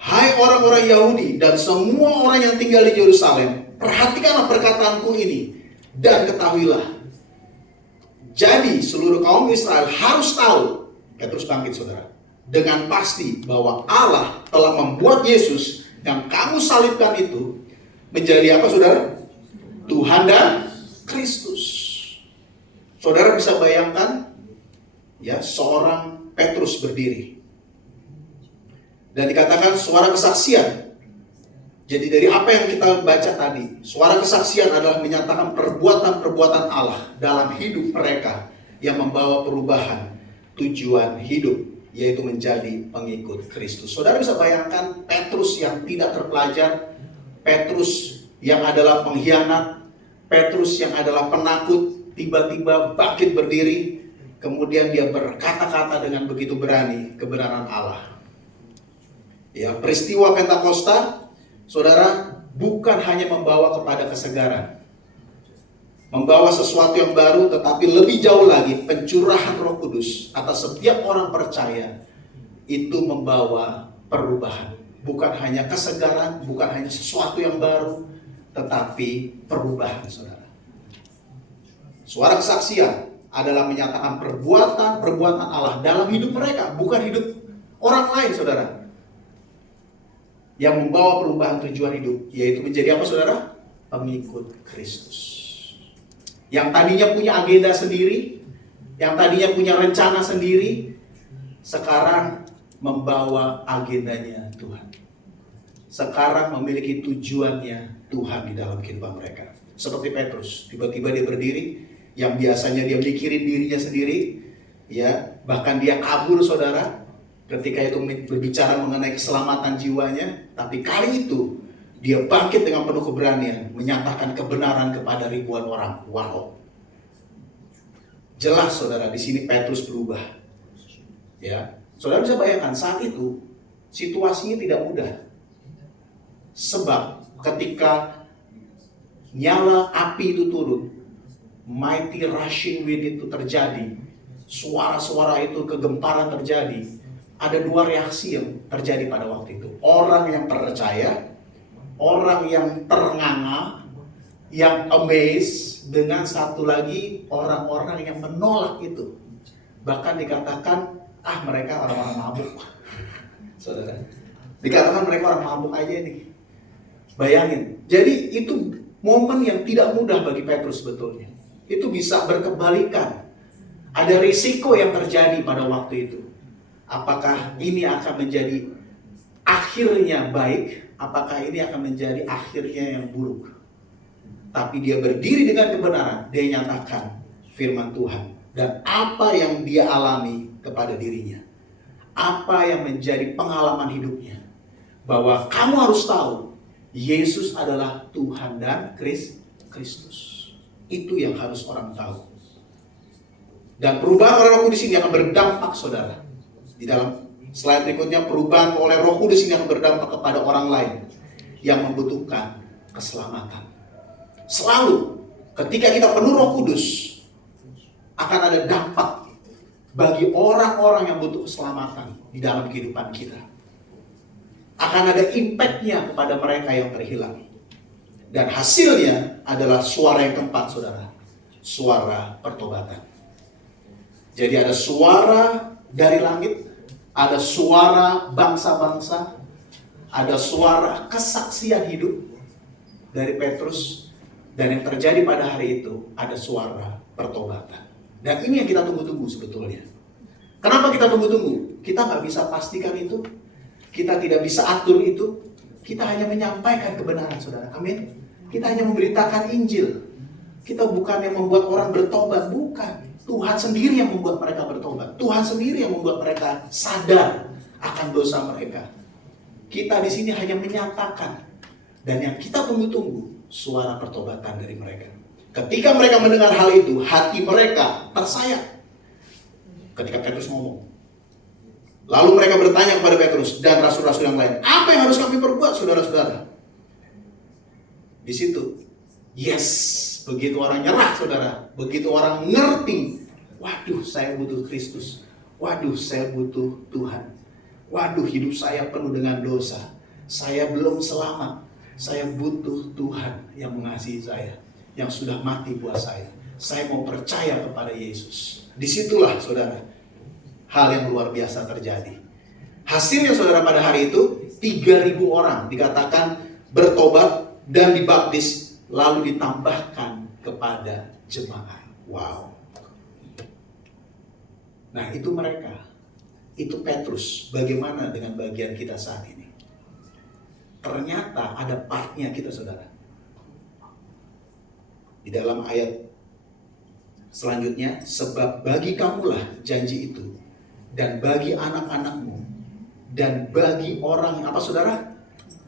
hai orang-orang Yahudi dan semua orang yang tinggal di Yerusalem, perhatikanlah perkataanku ini dan ketahuilah. Jadi seluruh kaum Israel harus tahu, Petrus bangkit, saudara, dengan pasti bahwa Allah telah membuat Yesus yang kamu salibkan itu menjadi apa, saudara? Tuhan dan Kristus. Saudara bisa bayangkan ya, seorang Petrus berdiri dan dikatakan suara kesaksian. Jadi dari apa yang kita baca tadi, suara kesaksian adalah menyatakan perbuatan-perbuatan Allah dalam hidup mereka yang membawa perubahan tujuan hidup, yaitu menjadi pengikut Kristus. Saudara bisa bayangkan Petrus yang tidak terpelajar, Petrus yang adalah pengkhianat, Petrus yang adalah penakut, tiba-tiba bangkit berdiri, kemudian dia berkata-kata dengan begitu berani kebenaran Allah. Ya, peristiwa Pentakosta, saudara, bukan hanya membawa kepada kesegaran, membawa sesuatu yang baru, tetapi lebih jauh lagi pencurahan Roh Kudus atas setiap orang percaya itu membawa perubahan. Bukan hanya kesegaran, bukan hanya sesuatu yang baru, tetapi perubahan, saudara. Suara kesaksian adalah menyatakan perbuatan Allah dalam hidup mereka, bukan hidup orang lain, saudara. Yang membawa perubahan tujuan hidup, yaitu menjadi apa, saudara? Pengikut Kristus. Yang tadinya punya agenda sendiri, yang tadinya punya rencana sendiri, sekarang membawa agendanya Tuhan. Sekarang memiliki tujuannya Tuhan di dalam kehidupan mereka. Seperti Petrus, tiba-tiba dia berdiri, yang biasanya dia mikirin dirinya sendiri, ya, bahkan dia kabur, saudara, ketika itu berbicara mengenai keselamatan jiwanya. Tapi kali itu dia bangkit dengan penuh keberanian, menyatakan kebenaran kepada ribuan orang. Wow, jelas, saudara, di sini Petrus berubah. Ya, saudara bisa bayangkan saat itu situasinya tidak mudah, sebab ketika nyala api itu turun, mighty rushing wind itu terjadi, suara-suara itu, kegemparan terjadi. Ada dua reaksi yang terjadi pada waktu itu. Orang yang percaya, orang yang ternganga, yang amazed, dengan satu lagi orang-orang yang menolak itu. Bahkan dikatakan, mereka orang-orang mabuk. Saudara, dikatakan mereka orang mabuk aja nih. Bayangin. Jadi itu momen yang tidak mudah bagi Petrus sebetulnya. Itu bisa berkebalikan. Ada risiko yang terjadi pada waktu itu. Apakah ini akan menjadi akhirnya baik? Apakah ini akan menjadi akhirnya yang buruk? Tapi dia berdiri dengan kebenaran. Dia nyatakan firman Tuhan. Dan apa yang dia alami kepada dirinya. Apa yang menjadi pengalaman hidupnya. Bahwa kamu harus tahu, Yesus adalah Tuhan dan Kristus. Itu yang harus orang tahu. Dan perubahan oleh Roh Kudus ini akan berdampak, saudara. Di dalam slide berikutnya, perubahan oleh Roh Kudus ini akan berdampak kepada orang lain yang membutuhkan keselamatan. Selalu ketika kita penuh Roh Kudus, akan ada dampak bagi orang-orang yang butuh keselamatan di dalam kehidupan kita. Akan ada impact-nya kepada mereka yang terhilang. Dan hasilnya adalah suara yang keempat, saudara. Suara pertobatan. Jadi ada suara dari langit, ada suara bangsa-bangsa, ada suara kesaksian hidup dari Petrus, dan yang terjadi pada hari itu ada suara pertobatan. Dan ini yang kita tunggu-tunggu sebetulnya. Kenapa kita tunggu-tunggu? Kita nggak bisa pastikan itu, kita tidak bisa atur itu, kita hanya menyampaikan kebenaran, saudara. Amin. Kita hanya memberitakan Injil. Kita bukan yang membuat orang bertobat, bukan. Tuhan sendiri yang membuat mereka bertobat. Tuhan sendiri yang membuat mereka sadar akan dosa mereka. Kita di sini hanya menyatakan. Dan yang kita tunggu-tunggu, suara pertobatan dari mereka. Ketika mereka mendengar hal itu, hati mereka tersayat. Ketika Petrus ngomong. Lalu mereka bertanya kepada Petrus dan rasul-rasul yang lain, apa yang harus kami perbuat, saudara-saudara? Di situ, yes, begitu orang nyerah, saudara, begitu orang ngerti, waduh, saya butuh Kristus, waduh, saya butuh Tuhan, waduh, hidup saya penuh dengan dosa, saya belum selamat, saya butuh Tuhan yang mengasihi saya, yang sudah mati buat saya mau percaya kepada Yesus. Disitulah, saudara, hal yang luar biasa terjadi. Hasilnya, saudara, pada hari itu 3.000 orang dikatakan bertobat dan dibaptis, lalu ditambahkan kepada jemaat. Wow. Nah, itu mereka. Itu Petrus. Bagaimana dengan bagian kita saat ini? Ternyata ada partnya kita, saudara. Di dalam ayat selanjutnya, sebab bagi kamulah janji itu, dan bagi anak-anakmu, dan bagi orang yang apa, saudara?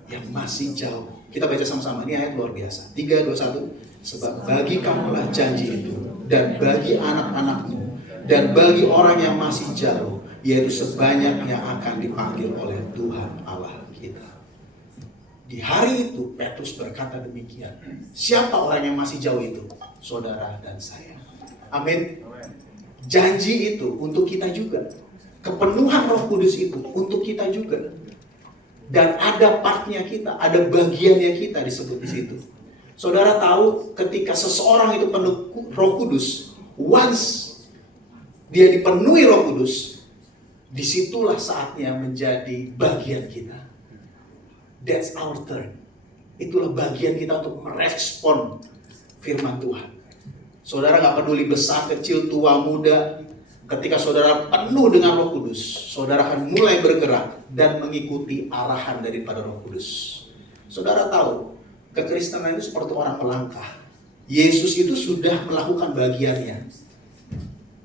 Yang masih jauh. Kita baca sama-sama, ini ayat luar biasa. 3, 2, 1. Sebab bagi kamulah janji itu, dan bagi anak-anakmu, dan bagi orang yang masih jauh, yaitu sebanyak yang akan dipanggil oleh Tuhan Allah kita. Di hari itu Petrus berkata demikian. Siapa orang yang masih jauh itu? Saudara dan saya. Amin. Janji itu untuk kita juga. Kepenuhan Roh Kudus itu untuk kita juga. Dan ada partnya kita, ada bagiannya kita disebut di situ. Saudara tahu ketika seseorang itu penuh Roh Kudus, once dia dipenuhi Roh Kudus, disitulah saatnya menjadi bagian kita. That's our turn. Itulah bagian kita untuk merespon firman Tuhan. Saudara gak peduli besar, kecil, tua, muda, ketika saudara penuh dengan Roh Kudus, saudara akan mulai bergerak dan mengikuti arahan daripada Roh Kudus. Saudara tahu, kekristenan itu seperti orang melangkah. Yesus itu sudah melakukan bagiannya.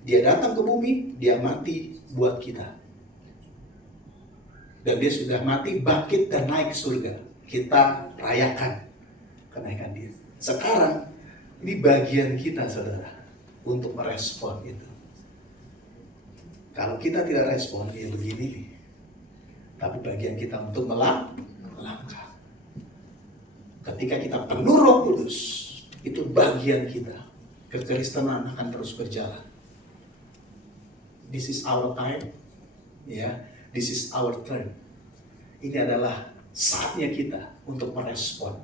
Dia datang ke bumi, dia mati buat kita. Dan dia sudah mati, bangkit dan naik ke surga. Kita rayakan kenaikan dia. Sekarang, ini bagian kita saudara, untuk merespon itu. Kalau kita tidak respon, ya begini nih. Tapi bagian kita untuk melangkah. Ketika kita penuh Roh Kudus, itu bagian kita. Kekristenan akan terus berjalan. This is our time, ya. This is our turn. Ini adalah saatnya kita untuk merespon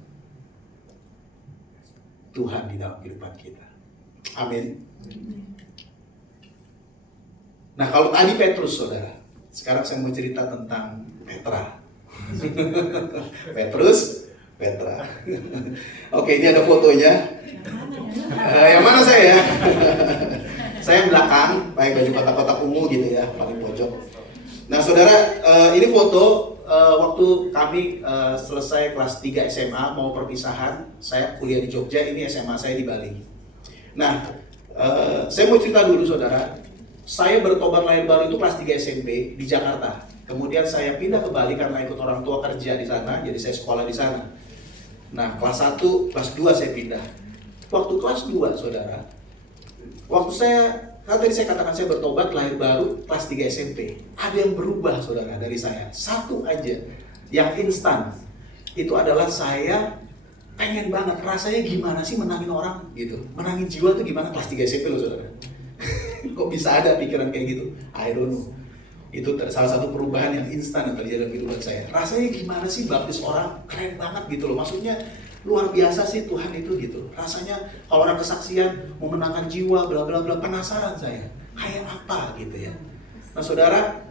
Tuhan di dalam kehidupan kita. Amin. Nah, kalau tadi Petrus, saudara, sekarang saya mau cerita tentang Petra. Petra. Oke, ini ada fotonya. Yang mana saya? Saya belakang, pakai baju kotak-kotak ungu gitu ya, paling pojok. Nah, saudara, ini foto waktu kami selesai kelas 3 SMA, mau perpisahan. Saya kuliah di Jogja, ini SMA saya di Bali. Nah, saya mau cerita dulu saudara. Saya bertobat lahir baru itu kelas 3 SMP di Jakarta. Kemudian saya pindah ke Bali karena ikut orang tua kerja di sana, jadi saya sekolah di sana. Nah, kelas 1, kelas 2 saya pindah. Waktu kelas 2, saudara, waktu tadi saya katakan saya bertobat lahir baru kelas 3 SMP. Ada yang berubah saudara dari saya. Satu aja yang instan. Itu adalah saya pengen banget, rasanya gimana sih menangin orang gitu. Menangin jiwa tuh gimana kelas 3 SMP loh saudara. Kok bisa ada pikiran kayak gitu? I don't know. Itu salah satu perubahan yang instan yang terjadi dalam kehidupan saya. Rasanya gimana sih baptis orang? Keren banget gitu loh. Maksudnya luar biasa sih Tuhan itu gitu. Rasanya kalau orang kesaksian memenangkan jiwa bla bla bla, penasaran saya. Kayak apa gitu ya. Nah saudara,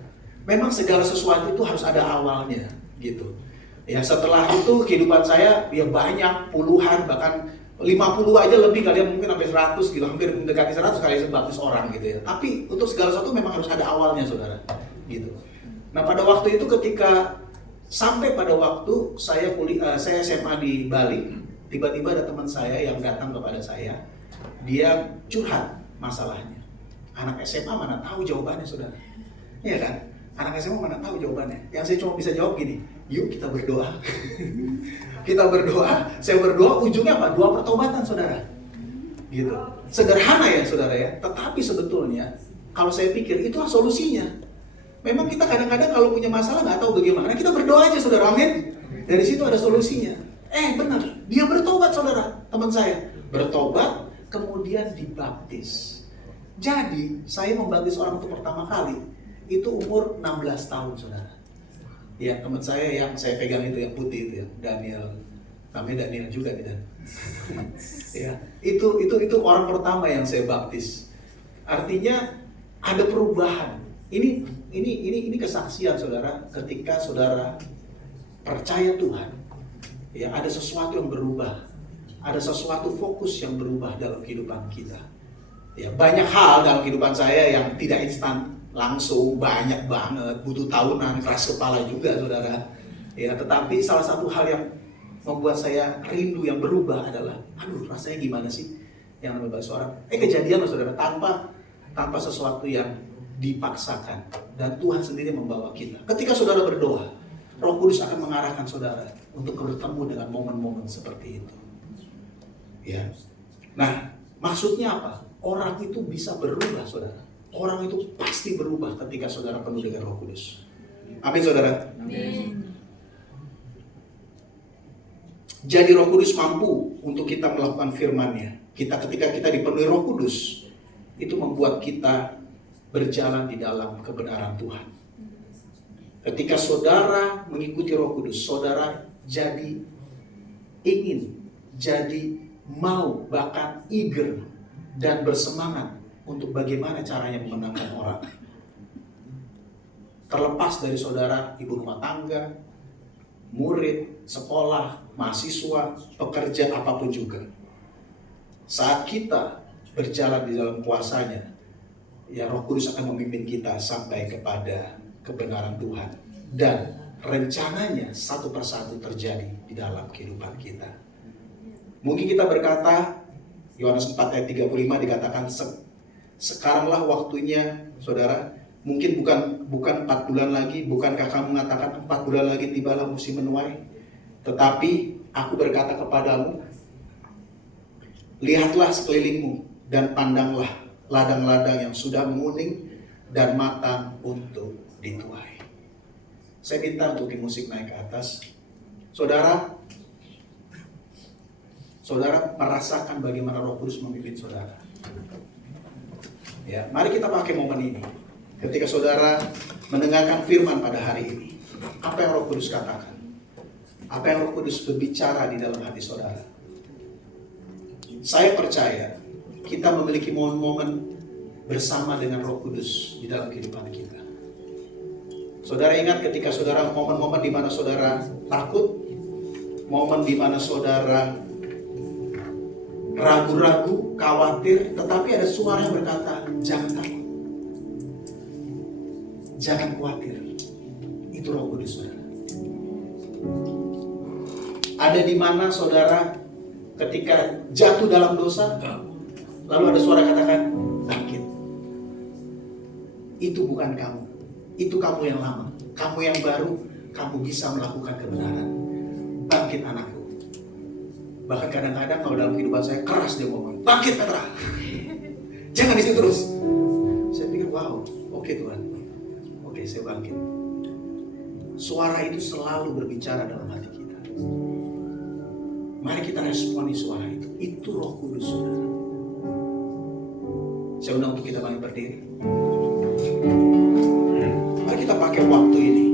memang segala sesuatu itu harus ada awalnya gitu. Ya setelah itu kehidupan saya ya banyak puluhan bahkan 50 aja lebih kali ya, mungkin sampai 100 gitu, hampir mendekati 100 kali baptis orang gitu ya. Tapi untuk segala sesuatu memang harus ada awalnya saudara gitu. Nah pada waktu itu ketika sampai pada waktu saya saya SMA di Bali, tiba-tiba ada teman saya yang datang kepada saya, dia curhat masalahnya. Anak SMA mana tahu jawabannya saudara, iya kan? Anak SMA mana tahu jawabannya. Yang saya cuma bisa jawab gini, yuk kita berdoa. Kita berdoa, saya berdoa, ujungnya apa? Doa pertobatan saudara. Gitu. Sederhana ya saudara ya, tetapi sebetulnya kalau saya pikir itulah solusinya. Memang kita kadang-kadang kalau punya masalah nggak tahu bagaimana, kita berdoa aja saudara, amin. Dari situ ada solusinya. Benar, dia bertobat saudara, teman saya. Bertobat, kemudian dibaptis. Jadi, saya membaptis orang untuk pertama kali, itu umur 16 tahun saudara. Ya, teman saya yang saya pegang itu, yang putih itu ya, Daniel. Namanya Daniel juga nih Dan. Ya, itu orang pertama yang saya baptis. Artinya ada perubahan. Ini kesaksian saudara, ketika saudara percaya Tuhan, ya ada sesuatu yang berubah, ada sesuatu fokus yang berubah dalam kehidupan kita. Ya banyak hal dalam kehidupan saya yang tidak instan langsung, banyak banget, butuh tahunan, keras kepala juga saudara. Ya tetapi salah satu hal yang membuat saya rindu yang berubah adalah, rasanya gimana sih yang namanya seorang kejadian saudara tanpa sesuatu yang dipaksakan, dan Tuhan sendiri membawa kita. Ketika saudara berdoa, Roh Kudus akan mengarahkan saudara untuk bertemu dengan momen-momen seperti itu. Ya. Nah, maksudnya apa? Orang itu bisa berubah, saudara. Orang itu pasti berubah ketika saudara penuh dengan Roh Kudus. Amin, saudara. Amin. Jadi Roh Kudus mampu untuk kita melakukan firman-Nya. Ketika kita dipenuhi Roh Kudus, itu membuat kita berjalan di dalam kebenaran Tuhan. Ketika saudara mengikuti Roh Kudus, saudara jadi ingin, jadi mau, bahkan eager dan bersemangat untuk bagaimana caranya memenangkan orang. Terlepas dari saudara, ibu rumah tangga, murid, sekolah, mahasiswa, pekerja, apapun juga. Saat kita berjalan di dalam kuasanya, ya Roh Kudus akan memimpin kita sampai kepada kebenaran Tuhan. Dan rencananya satu persatu terjadi di dalam kehidupan kita. Mungkin kita berkata, Yohanes 4 ayat 35 dikatakan, sekaranglah waktunya, saudara. Mungkin bukan 4 bulan lagi, bukankah kamu mengatakan 4 bulan lagi tibalah musim menuai? Tetapi aku berkata kepadamu, lihatlah sekelilingmu dan pandanglah ladang-ladang yang sudah menguning dan matang untuk dituai. Saya minta untuk di musik naik ke atas. Saudara merasakan bagaimana Roh Kudus memimpin saudara. Ya, mari kita pakai momen ini. Ketika saudara mendengarkan firman pada hari ini, apa yang Roh Kudus katakan? Apa yang Roh Kudus berbicara di dalam hati saudara? Saya percaya kita memiliki momen-momen bersama dengan Roh Kudus di dalam kehidupan kita. Saudara ingat ketika saudara momen-momen di mana saudara takut, momen di mana saudara ragu-ragu, khawatir, tetapi ada suara yang berkata, jangan takut. Jangan khawatir. Itu Roh Kudus, saudara. Ada di mana saudara ketika jatuh dalam dosa, lalu ada suara katakan, bangkit. Itu bukan kamu. Itu kamu yang lama. Kamu yang baru, kamu bisa melakukan kebenaran. Bangkit anakku. Bahkan kadang-kadang kalau dalam kehidupan saya keras dia ngomong, bangkit Petra. Jangan di situ terus. Saya pikir, wow, oke Tuhan. Oke, saya bangkit. Suara itu selalu berbicara dalam hati kita. Mari kita responi suara itu. Itu Roh Kudus, saudara. Saya undang untuk kita bangkit berdiri. Mari kita pakai waktu ini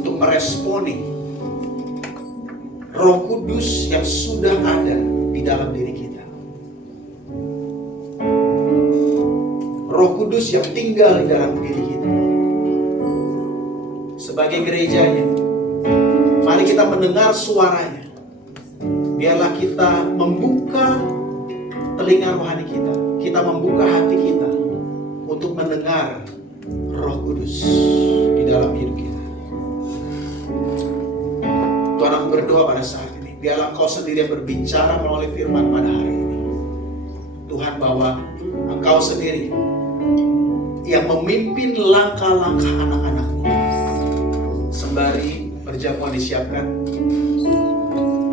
untuk meresponi Roh Kudus yang sudah ada di dalam diri kita. Roh Kudus yang tinggal di dalam diri kita. Sebagai gerejanya, mari kita mendengar suaranya. Biarlah kita membuka telinga rohani kita. Kita membuka hati kita untuk mendengar Roh Kudus di dalam hidup kita. Tuhan, aku berdoa pada saat ini. Biarlah Engkau sendiri yang berbicara melalui firman pada hari ini. Tuhan, bahwa Engkau sendiri yang memimpin langkah-langkah anak-anak-Mu. Sembari perjamuan disiapkan,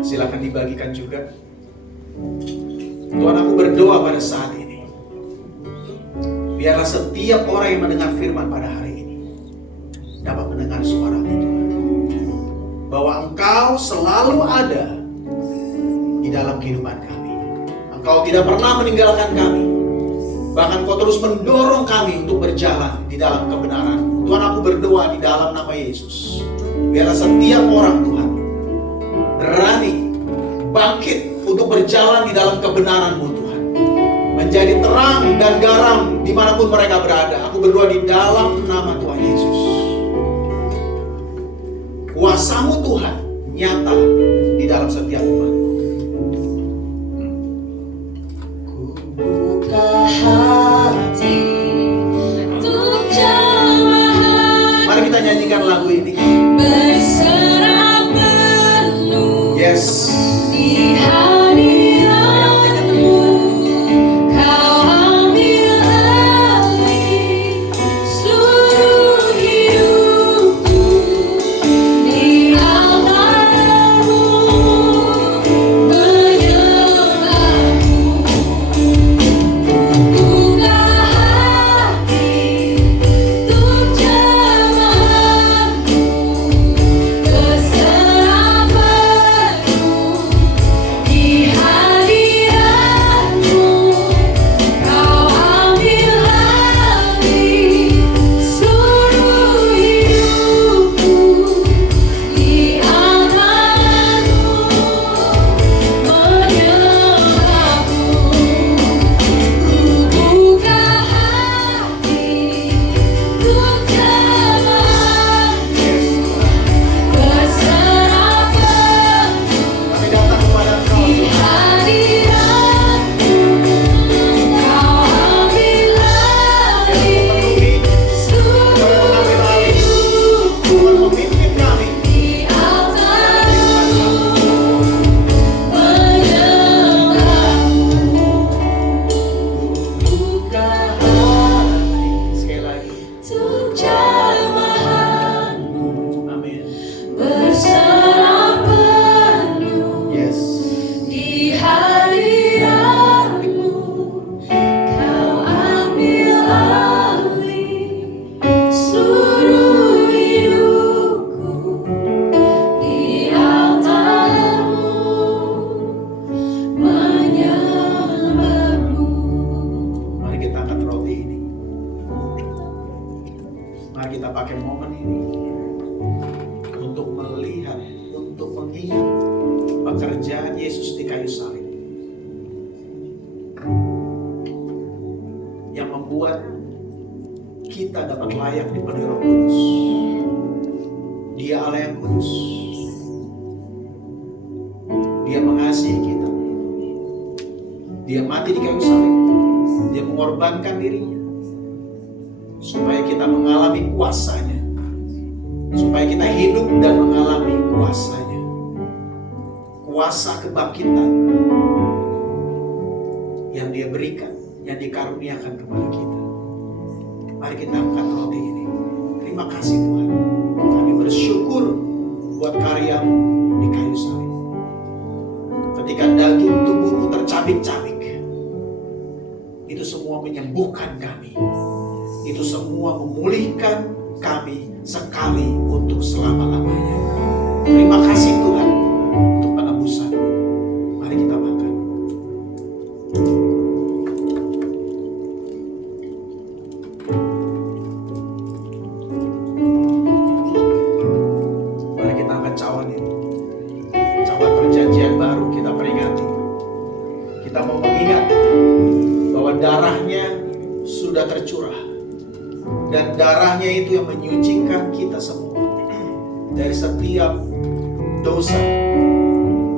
silakan dibagikan juga. Tuhan, aku berdoa pada saat ini, biarlah setiap orang yang mendengar firman pada hari ini dapat mendengar suara-Mu, Tuhan. Bahwa Engkau selalu ada di dalam kehidupan kami. Engkau tidak pernah meninggalkan kami. Bahkan Kau terus mendorong kami untuk berjalan di dalam kebenaran. Tuhan, aku berdoa di dalam nama Yesus. Biarlah setiap orang, Tuhan, berani bangkit untuk berjalan di dalam kebenaran-Mu, Tuhan. Menjadi terang dan garam dimanapun mereka berada. Aku berdoa di dalam nama Tuhan Yesus. Kuasa-Mu, Tuhan, nyata di dalam setiap umat. Hati untuk jamaah. Mari kita nyanyikan lagu ini. Berserah penuh. Yes. Di hadirat-Mu, Kau ambil alih seluruh hidupku. Di altar-Mu Mari kita pakai momen ini untuk melihat, untuk mengingat pekerjaan Yesus di kayu salib yang membuat kita dapat layak dipenuhi Roh Kudus. Dia Allah yang kudus. Dia mengasihi kita. Dia mati di kayu salib. Dia mengorbankan dirinya supaya kita mengalami kuasanya, supaya kita hidup dan mengalami kuasanya, kuasa kebangkitan yang Dia berikan, yang dikaruniakan kepada kita. Mari kita angkat roti ini. Terima kasih Tuhan. Kami bersyukur buat karya-Mu di kayu salib. Ketika daging tubuh-Mu tercabik-cabik, itu semua menyembuhkan kami. Itu semua memulihkan kami sekali untuk selama-lamanya. Terima kasih Tuhan untuk penebusan. Mari kita makan. Mari kita angkat cawan ini. Cawan perjanjian baru kita peringati. Kita mau mengingat bahwa darahnya sudah tercurah. Dan darahnya itu yang menyucikan kita semua dari setiap dosa,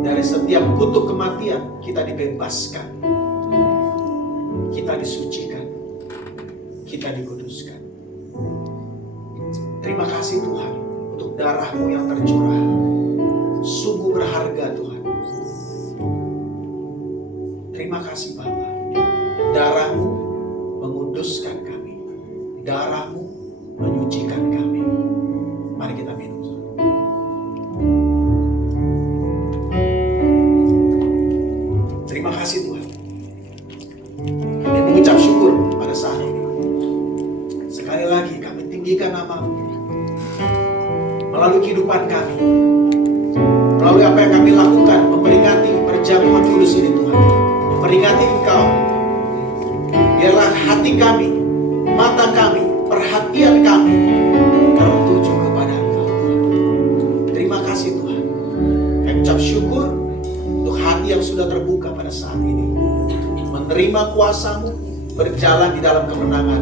dari setiap kutuk kematian. Kita dibebaskan, kita disucikan, kita dikuduskan. Terima kasih Tuhan untuk darah-Mu yang tercurah. Sungguh berharga Tuhan. Terima kasih Bapa. Darah-Mu menguduskan kami. Darah-Mu menyucikan kami. Mari kita minum. Terima kasih Tuhan. Kami mengucap syukur pada saat ini. Sekali lagi kami tinggikan nama-Mu melalui kehidupan kami, melalui apa yang kami lakukan, memperingati perjamuan kudus ini Tuhan, memperingati Engkau. Biarlah hati kami, mata kami, perhatian kami tertuju kepada Engkau Tuhan. Terima kasih Tuhan. Kami ucap syukur untuk hati yang sudah terbuka pada saat ini, menerima kuasa-Mu, berjalan di dalam kemenangan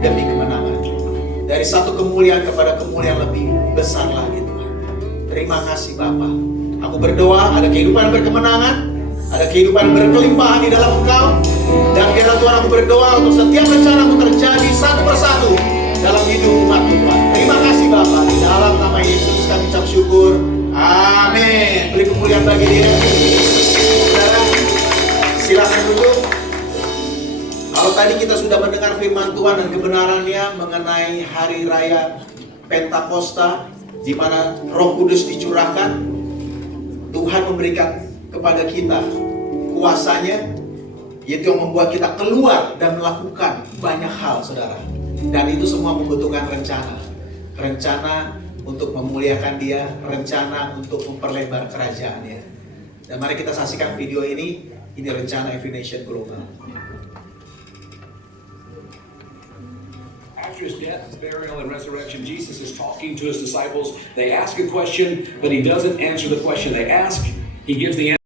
demi kemenangan, dari satu kemuliaan kepada kemuliaan lebih besar lagi Tuhan. Terima kasih Bapa. Aku berdoa ada kehidupan berkemenangan, ada kehidupan berkelimpahan di dalam Engkau. Dan biarlah Tuhan, aku berdoa untuk setiap rencana-Mu terjadi satu persatu dalam hidup umat Tuhan. Terima kasih Bapa. Di dalam nama Yesus kami ucap syukur. Amin. Beri kemuliaan bagi Dia. Saudara, silakan duduk. Kalau tadi kita sudah mendengar firman Tuhan dan kebenarannya mengenai hari raya Pentakosta, di mana Roh Kudus dicurahkan, Tuhan memberikan kepada kita kuasanya, yaitu yang membuat kita keluar dan melakukan banyak hal, saudara. Dan itu semua membutuhkan rencana. Rencana untuk memuliakan Dia, rencana untuk memperlebar kerajaan-Nya. Dan mari kita saksikan video ini. Ini rencana Every Nation Global. After his death, burial, and resurrection, Jesus is talking to his disciples. They ask a question, but he doesn't answer the question they ask. He gives the answer.